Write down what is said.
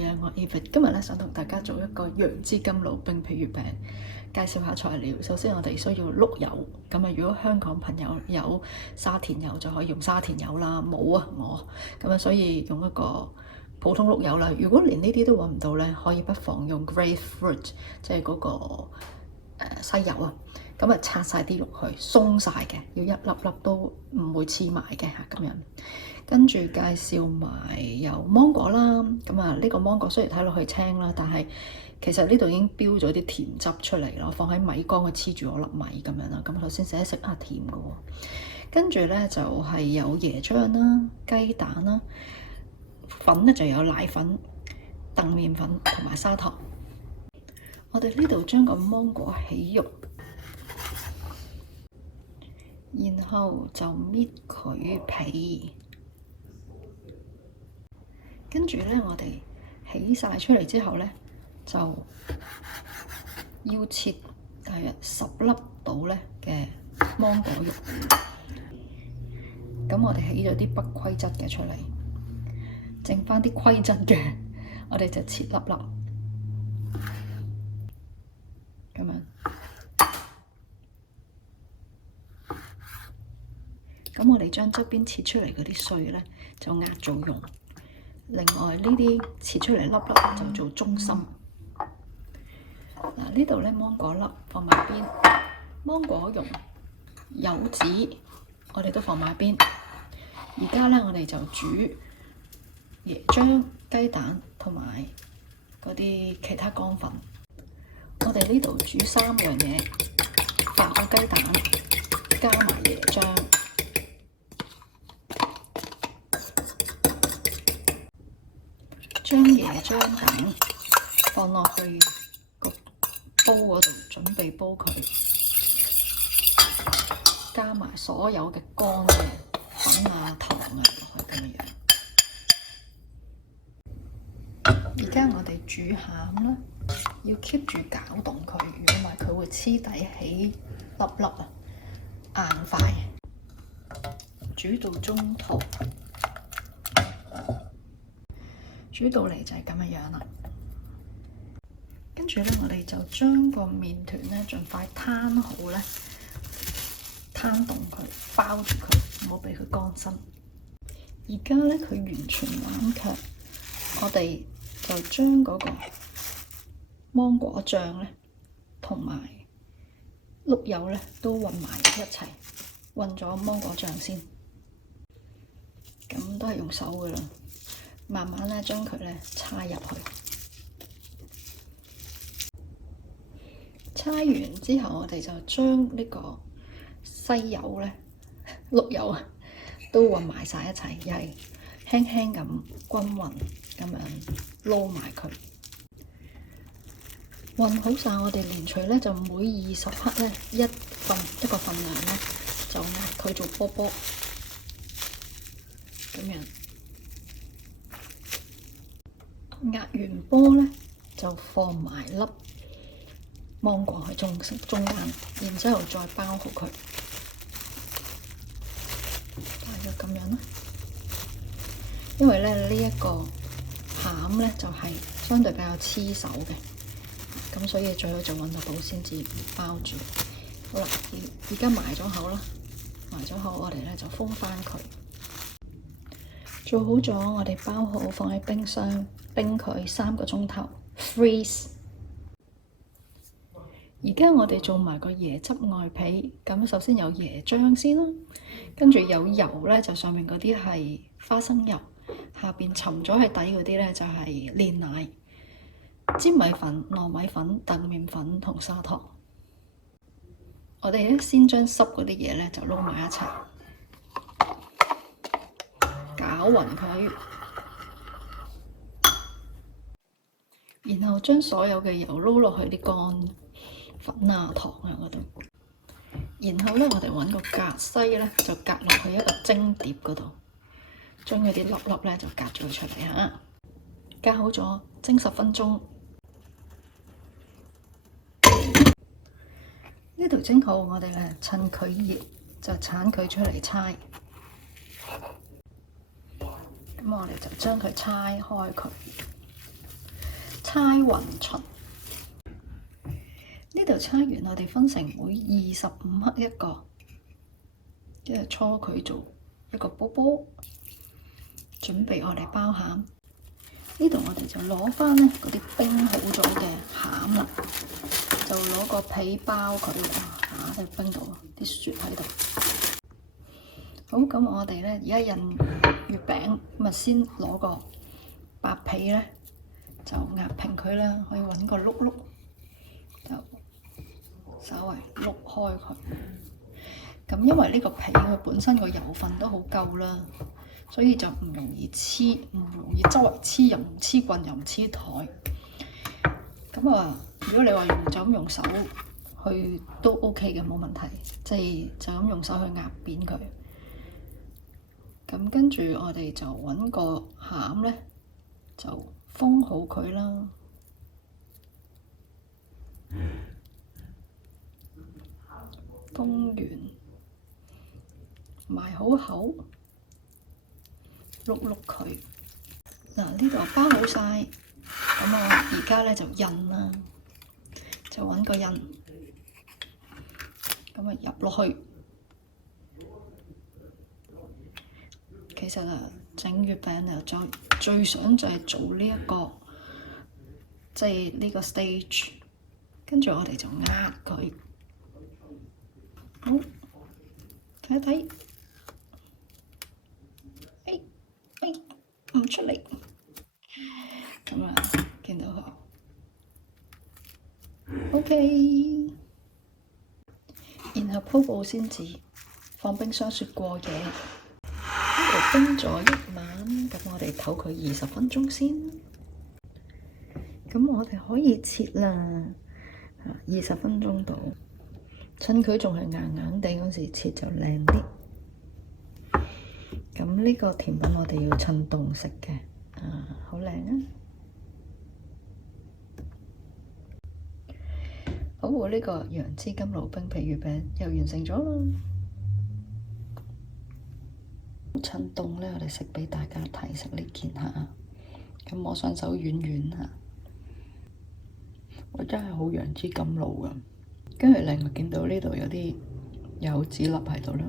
嘢，我 Avid。今日咧想同大家做一個楊枝甘露冰皮月餅，介紹下材料。首先我哋需要碌柚，咁啊如果香港朋友有沙田柚就可以用沙田柚啦，冇啊我，咁啊所以用一個普通碌柚啦。如果連呢啲都揾唔到咧，可以不妨用 grapefruit， 即係嗰個西柚啊。咁啊拆晒啲肉去，鬆晒嘅，要一粒粒都唔會黐埋嘅嚇咁樣。跟住介紹埋有芒果啦，咁啊呢個芒果雖然睇落去青啦，但係其實呢度已經標咗啲甜汁出嚟咯，放喺米缸去黐住我粒米咁樣啦。咁頭先寫食甜嘅喎，跟住咧就係有椰漿啦、雞蛋啦，粉咧就有奶粉、澄麵粉同埋砂糖。我哋呢度將個芒果起肉，然後就搣佢皮。跟住咧，我哋起晒出嚟之後咧，就要切大約10粒到咧嘅芒果肉。咁我哋起咗啲不規則嘅出嚟，剩翻啲規則嘅，我哋就切粒粒咁樣。咁我哋將側邊切出嚟嗰啲碎咧，就壓做蓉。另外呢啲切出嚟粒粒就做中心。嗱呢度咧芒果粒放埋邊，芒果蓉、柚子我哋都放埋邊。而家咧我哋就煮椰漿、雞蛋同埋嗰啲其他乾粉。我哋呢度煮3樣嘢，發好雞蛋，加埋椰漿。將椰漿餅放落去個煲嗰度，準備煲佢，加埋所有嘅乾嘅粉啊、糖啊落去咁樣。而家我哋煮餡啦，要 keep 住攪動佢，如果唔係佢會黐底起粒粒啊，硬塊。煮到中途。煮到嚟就係咁嘅樣啦，跟住咧，我哋就將個麵團咧盡快攤好咧，攤凍佢，包住佢，唔好俾佢乾身。而家咧佢完全冷卻，我哋就將嗰個芒果醬咧同埋碌柚咧都混埋一齊，混咗芒果醬先，咁都係用手噶啦。慢慢咧將佢咧叉入去，叉完之後，我哋就將呢個西柚咧、碌柚啊都混埋晒一齊，又係輕輕咁均勻咁樣撈埋佢。混好晒，我哋連隨咧就每20克咧一個份量咧，就壓佢做波波咁樣。壓完波咧，就放埋粒芒果喺中間，然之後再包好佢，大約咁樣啦。因為咧呢一個餡咧就係相對比較黐手嘅，咁所以最好就揾到保鮮紙包住。好啦，而家埋咗口啦，埋咗口我哋咧就封翻佢。做好咗，我哋包好放喺冰箱。冰佢3個鐘頭 freeze。而家我哋做埋個椰汁外皮，咁首先有椰漿先啦，跟住有油咧，就上面嗰啲係花生油，下邊沉咗喺底嗰啲咧就係煉奶、粘米粉、糯米粉、澄麵粉同砂糖。我哋咧先將濕嗰啲嘢咧就撈埋一齊，攪勻佢。然後將所有嘅油撈落去啲乾粉啊、糖啊嗰度，然後咧我哋揾個格篩咧就隔落去一個蒸碟嗰度，將嗰啲粒粒咧就隔咗佢出嚟嚇。隔好咗，蒸10分鐘。呢度蒸好，我哋咧趁佢熱就剷佢出嚟搓。咁我哋就將佢搓開佢。猜勻巡。呢度猜完，我哋分成每25克一個，即係搓佢做一個波波，準備我哋包餡。呢度我哋就攞翻咧嗰啲冰好咗嘅餡啦，就攞個皮包佢，喺冰度啲雪喺度。好，咁我哋咧而家印月餅，咁啊先攞個白皮咧就壓平佢啦，可以揾個碌碌就稍微碌開佢。咁因為呢個皮佢本身個油分都好夠啦，所以就唔容易黐，唔容易周圍黐，又唔黐棍，又唔黐台。咁啊，如果你話就咁用手去都 OK 嘅，冇問題。即係就咁用手去壓扁佢。咁跟住我哋就揾個餡咧，就封好佢啦。封完，埋好口，碌碌佢。嗱，呢度包好晒，咁我而家咧就印啦，就揾個印，咁啊入落去。其實啊，整月餅啊，最想就係做呢一個，即係呢個 stage，跟住我哋就壓佢。好，睇一睇，唔出嚟，咁啊，見到佢 ，OK，然後鋪保鮮紙，放冰箱雪過夜。冰咗一晚，咁我哋唞佢20分鐘先。咁我哋可以切啦，20分鐘到，趁佢仲係硬硬地嗰時切就靚啲。咁呢個甜品我哋要趁凍食嘅，好靚啊！好，我呢個楊枝甘露冰皮月餅又完成咗啦。趁凍咧，我哋食俾大家睇，食呢件嚇。咁我雙手軟軟嚇，我真係好楊枝甘露㗎。跟住另外見到呢度有啲柚子粒喺度啦。